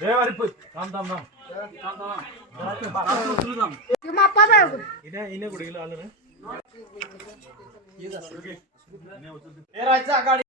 हे अरे पण थांब थांब थांब ते मापात आहे बघ. इने इने कुठे गेलं आलं ना रोज आयसच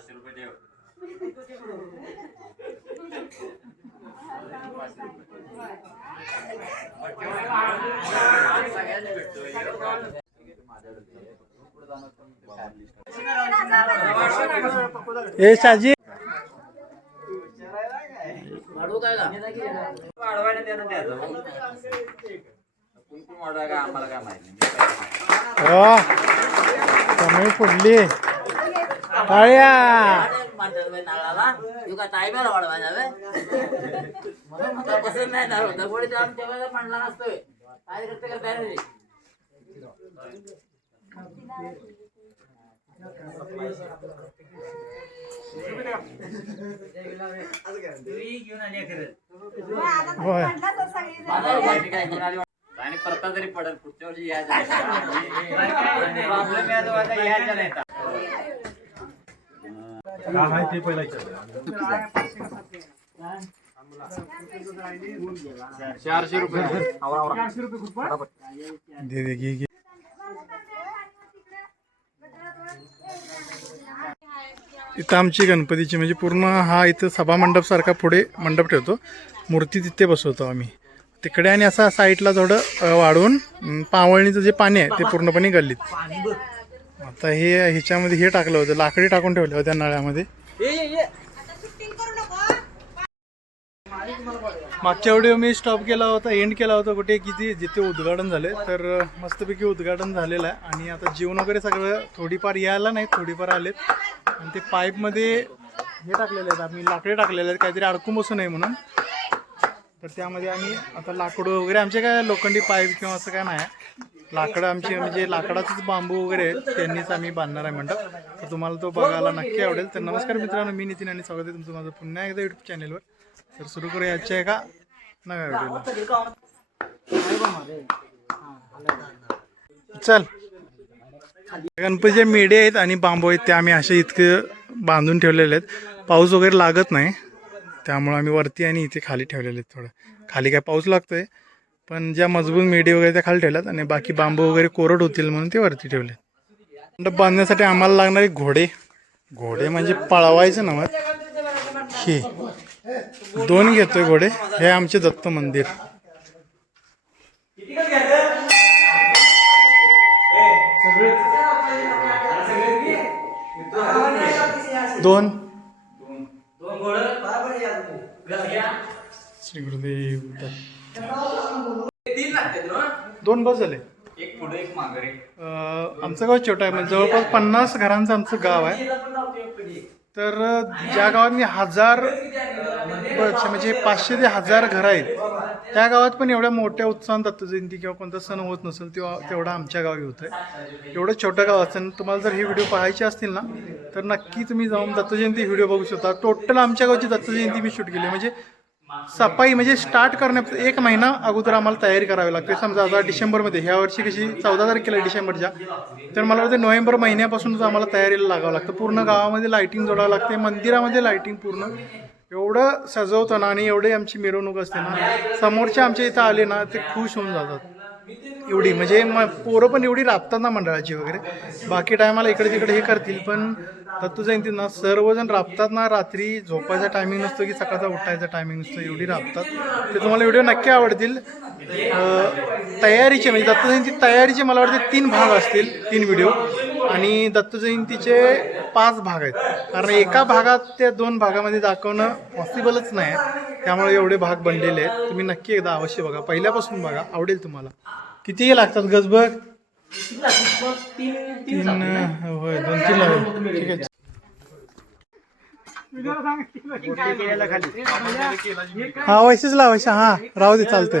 पाचशे रुपये ठेव सगळ्यांनी भेटतो ए शाजी हो. कमी फुडली टाळ्या होय. आणि परता जरी पडेल पुढच्या वर्षी यायचं प्रॉब्लेम माहिती चारशे रुपये. इथं आमची गणपतीची म्हणजे पूर्ण हा इथं सभा मंडप सारखा पुढे मंडप ठेवतो. मूर्ती तिथे बसवतो आम्ही. तिकडे आणि असा साईडला थोडं वाढवून अम, पावळणीचं जे पाणी आहे ते पूर्णपणे गल्लीत. आता हे ह्याच्यामध्ये हे टाकलं होतं लाकडी टाकून ठेवलं होत्या नळ्यामध्ये. मागच्या व्हिडिओ मी स्टॉप केला होता एंड केला होता कुठे किती जिथे उद्घाटन झाले तर मस्तपैकी उद्घाटन झालेलं आहे. आणि आता जेवण वगैरे सगळं थोडीफार यायला नाही थोडीफार आलेत. आणि ते पाईपमध्ये हे टाकलेले आहेत आम्ही लाकडे टाकलेले आहेत काहीतरी अडकून बसू नये म्हणून. तर त्यामध्ये आम्ही आता लाकडं वगैरे आमचे काय लोखंडी पाईप किंवा असं काय नाही लाकडं आमचे म्हणजे लाकडाचंच बांबू वगैरे आहेत त्यांनीच आम्ही बांधणार आहे म्हणतात तर तुम्हाला तो बघायला नक्की आवडेल. तर नमस्कार मित्रांनो मी नितीन आणि स्वागत आहे तुमचं माझं पुन्हा एकदा युट्यूब चॅनेलवर तर सुरू करूया आजच्या एका नव्या व्हिडिओला चल. गणपतीचे मेढे आहेत आणि बांबू आहेत ते आम्ही असे इतके बांधून ठेवलेले आहेत. पाऊस वगैरे लागत नाही त्यामुळे आम्ही वरती आणि इथे खाली ठेवलेले आहेत थोडं. खाली काय पाऊस लागतोय? पण ज्या मजबूत मेढे वगैरे त्या खाली ठेवल्यात आणि बाकी बांबू वगैरे कोरड होतील म्हणून ते वरती ठेवले मंडप बांधण्यासाठी आम्हाला लागणारे घोडे. घोडे म्हणजे पळवायचं ना मग. हे. दोन घेतोय घोडे. हे आमचे दत्त मंदिर. दोन. श्री गुरुदेव. दोन बस झाले. एक पुढे एक माघारी. आमचं गाव छोटं आहे म्हणजे जवळपास पन्नास घरांचं आमचं गाव आहे. तर ज्या गावात मी हजार बस, म्हणजे पाचशे ते हजार घरं आहेत. त्या गावात पण एवढ्या मोठ्या उत्साहात दत्त जयंती किंवा कोणता सण होत नसेल तेव्हा तेवढा आमच्या गावी होत आहे एवढं छोटं गाव आणि तुम्हाला जर हे व्हिडिओ पाहायचे असतील ना तर नक्की तुम्ही जाऊन दत्त जयंती व्हिडिओ बघू शकता. टोटल आमच्या गावची दत्त जयंती मी शूट केली म्हणजे सफाई म्हणजे स्टार्ट करण्या एक महिना अगोदर आम्हाला तयारी करावी लागते. समजा आता डिसेंबरमध्ये ह्या वर्षी कशी चौदा तारखेला आहे डिसेंबरच्या. तर मला वाटतं नोव्हेंबर महिन्यापासूनच आम्हाला तयारीला लागावं लागतं. पूर्ण गावामध्ये लाईटिंग जोडावं लागते मंदिरामध्ये लाईटिंग पूर्ण. एवढं सजवताना आणि एवढी आमची मिरवणूक असते ना समोरच्या आमच्या इथं आले ना ते खुश होऊन जातात. एवढी म्हणजे म पोरं पण एवढी राबतात ना मंडळाची वगैरे. बाकी टायमाला इकडे तिकडे हे करतील पण दत्तू जयंती ना सर्वजण राबतात ना रात्री. झोपायचा टायमिंग नसतो की सकाळचा उठायचा टायमिंग नसतो एवढी राबतात. ते तुम्हाला व्हिडिओ नक्की आवडतील. तयारीचे म्हणजे दत्त जयंती तयारीचे मला वाटते तीन भाग असतील तीन व्हिडिओ आणि दत्त जयंतीचे पाच भाग आहेत. कारण एका भागात त्या दोन भागामध्ये दाखवणं पॉसिबलच नाही. आहे त्यामुळे एवढे भाग बनलेले आहेत. तुम्ही नक्की एकदा अवश्य बघा. पहिल्यापासून बघा. आवडेल तुम्हाला. किती लागतात गजबग तीन होय दोन तीन लागेल ठीक आहे हा वैसेच लावायचं हा राहू दे चालतंय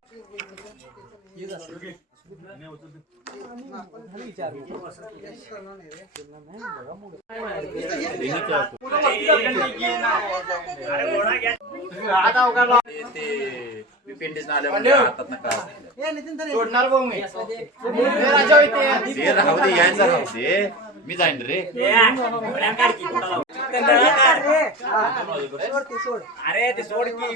पिंडीत आल्यावर हातात नका ते राहू दे यायचं राहू दे मी जाईन रे अरे ते सोड की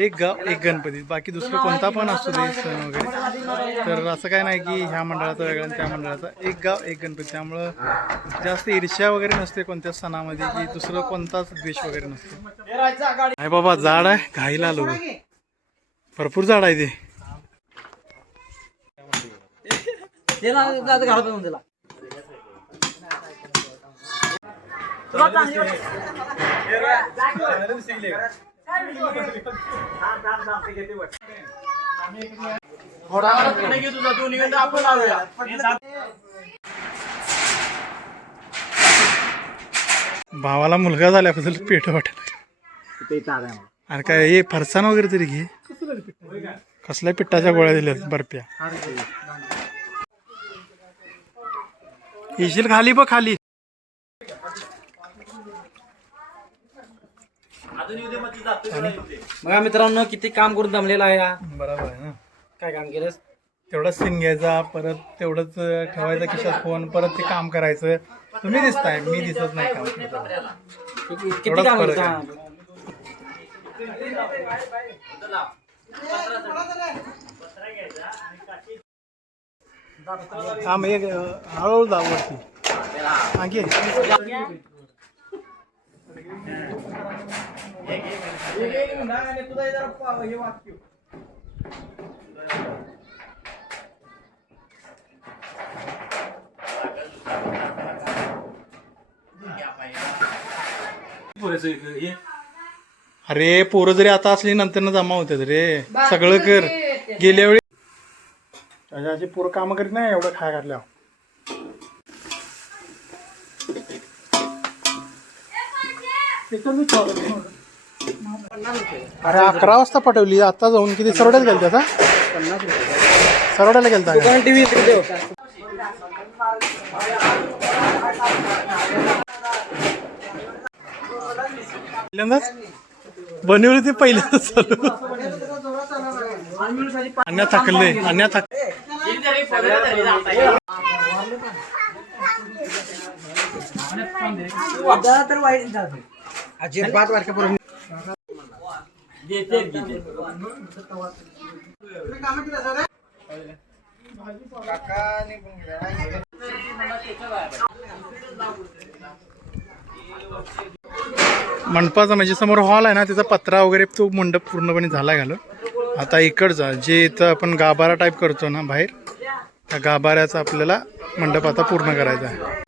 एक गाव एक गणपती बाकी दुसरं कोणता पण असतो ते सण वगैरे. तर असं काय नाही की ह्या मंडळाचा वेगळा आणि त्या मंडळाचा. एक गाव एक गणपती. त्यामुळं जास्त ईर्ष्या वगैरे नसते कोणत्याच सणामध्ये की दुसरं कोणताच द्वेष वगैरे नसते. आहे बाबा झाड आहे घाईला आलो भरपूर झाड आहे ते. भावाला मुलगा झाल्याबद्दल पेट वाटत आणि काय हे फरसाण वगैरे तरी घे. कसल्या पिठाच्या गोळ्या दिल्यात बर्फ्या येशील खाली ब खाली. बघा मित्रांनो किती काम करून जमलेला आहे हा. बरोबर आहे ना काय काम केलंस तेवढाच सीन घ्यायचा परत तेवढंच ठेवायचा खिशात फोन परत ते काम करायचं तुम्ही दिसताय मी दिसत नाही काम करताना. किती किती एवढाच काम फरक केलं आहे. हा. हा मग एक हळूहळू जा वरती हा अरे पोरं जरी आता असली नंतर जमा होतात रे. सगळं कर. गेल्या वेळी अशी पोरं कामं करीत नाही एवढं खाय घातल्यावर. अरे अकरा वाजता पाठवली. आता जाऊन किती? सरवड्यात गेलता आता? सरवड्याला गेलता का? टीव्ही पहिल्यांदाच? बनवली ती पहिल्यांदा चालू. अन्या थकले अन्या थक अजिबात मंडपाचा म्हणजे समोर हॉल आहे ना त्याचा पत्रा वगैरे तो मंडप पूर्णपणे झाला घालून. आता इकडचा जे इथं आपण गाभारा टाईप करतो ना बाहेर त्या गाभाऱ्याचा आपल्याला मंडप आता पूर्ण करायचा आहे.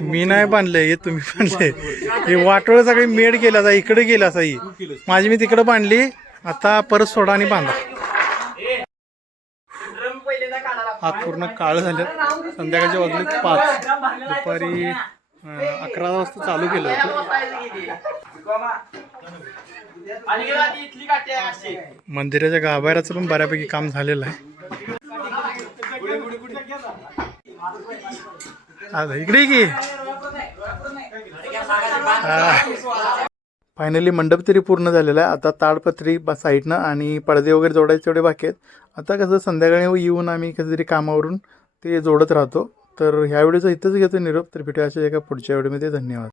मी नाही बांधले हे तुम्ही बांधले. हे वाटोळ सगळी मेड गेला असा इकडे गेला असा ही. माझी मी तिकडे बांधली आता परत सोडा आणि बांधा. हात पूर्ण काळ झाले संध्याकाळच्या वाजले पाच. दुपारी अकरा वाजता चालू केलं होतं. मंदिराच्या गाभाऱ्याचं पण बऱ्यापैकी काम झालेलं आहे. इकडे की. फायनली मंडप तरी पूर्ण झालेला आहे. आता ताडपत्री बा- साईडनं आणि पडदे वगैरे जोडायचे तेवढे बाकी आहेत. आता कसं संध्याकाळी येऊन आम्ही कधीतरी कामावरून ते जोडत राहतो. तर ह्या व्हिडिओचा इथंच घेतो निरोप. तर भेटूया अशा एका पुढच्या व्हिडिओमध्ये. धन्यवाद.